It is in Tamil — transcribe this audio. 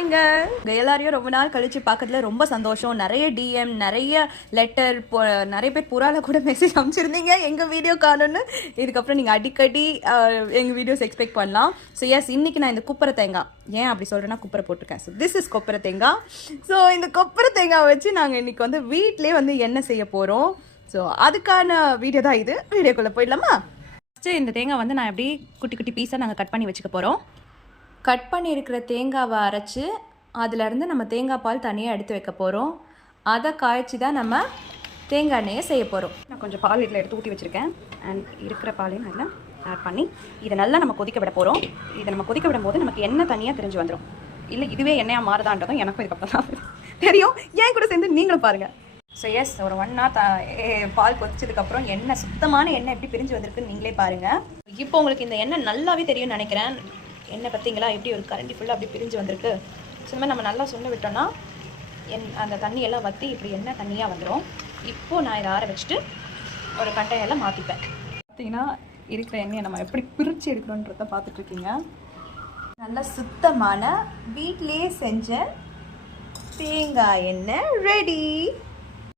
இங்க எல்லாரையும் ரொம்ப நாள் கழிச்சு பார்க்கறதுல ரொம்ப சந்தோஷம். நிறைய டிஎம், நிறைய லெட்டர், நிறைய பேர் புறால கூட மெசேஜ் அனுப்பிச்சிருந்தீங்க எங்க வீடியோ காணும்னு. இதுக்கப்புறம் நீங்க அடிக்கடி எங்க வீடியோஸ் எக்ஸ்பெக்ட் பண்ணலாம். ஸோ எஸ், இன்னைக்கு நான் இந்த குப்பரை தேங்காய், ஏன் அப்படி சொல்றேன்னா குப்பரை போட்டிருக்கேன். ஸோ திஸ் இஸ் கொப்பரை தேங்காய். ஸோ இந்த கொப்பரை தேங்காய் வச்சு நாங்கள் இன்னைக்கு வந்து வீட்டிலே வந்து எண்ணெய் செய்ய போறோம். ஸோ அதுக்கான வீடியோ தான் இது. வீடியோக்குள்ள போயிடலாமா? ஃபஸ்ட்டு இந்த தேங்காய் வந்து நான் எப்படி குட்டி குட்டி பீஸாக நாங்கள் கட் பண்ணி வச்சுக்க போகிறோம். கட் பண்ணியிருக்கிற தேங்காவை அரைச்சி அதிலேருந்து நம்ம தேங்காய் பால் தனியாக எடுத்து வைக்க போகிறோம். அதை காய்ச்சி தான் நம்ம தேங்காய் எண்ணெயை செய்ய போகிறோம். நான் கொஞ்சம் பால் வீட்டில் எடுத்து ஊற்றி வச்சுருக்கேன். அண்ட் இருக்கிற பாலையும் நல்லா ஆட் பண்ணி இதை நல்லா நம்ம கொதிக்க விட போகிறோம். இதை நம்ம கொதிக்க விடும்போது நமக்கு எண்ணெய் தனியாக தெரிஞ்சு வந்துடும். இல்லை இதுவே எண்ணெயாக மாறுதான்றதும் எனக்கும் இதுக்கப்புறம் தான் தெரியும். ஏன் கூட சேர்ந்து நீங்களும் பாருங்கள். ஸோ எஸ், ஒரு 1 hour பால் கொதிச்சதுக்கப்புறம் எண்ணெய், சுத்தமான எண்ணெய் எப்படி பிரிஞ்சு வந்திருக்குன்னு நீங்களே பாருங்கள். இப்போ உங்களுக்கு இந்த எண்ணெய் நல்லாவே தெரியும்னு நினைக்கிறேன். எண்ணெய் பார்த்தீங்களா எப்படி ஒரு கரண்டி ஃபுல்லாக அப்படி பிரிஞ்சு வந்திருக்கு. ஸோ இந்த மாதிரி நம்ம நல்லா சுண்ட விட்டோம்னா அந்த தண்ணியெல்லாம் வற்றி இப்படி எண்ணெய் தண்ணியாக வந்துடும். இப்போது நான் இதை ஆற வச்சுட்டு ஒரு கண்டையெல்லாம் மாற்றிப்பேன். பார்த்தீங்கன்னா இருக்கிற எண்ணெயை நம்ம எப்படி பிரித்து எடுக்கணுன்றத பார்த்துட்ருக்கீங்க. நல்லா சுத்தமான வீட்டிலேயே செஞ்ச தேங்காய் எண்ணெய் ரெடி.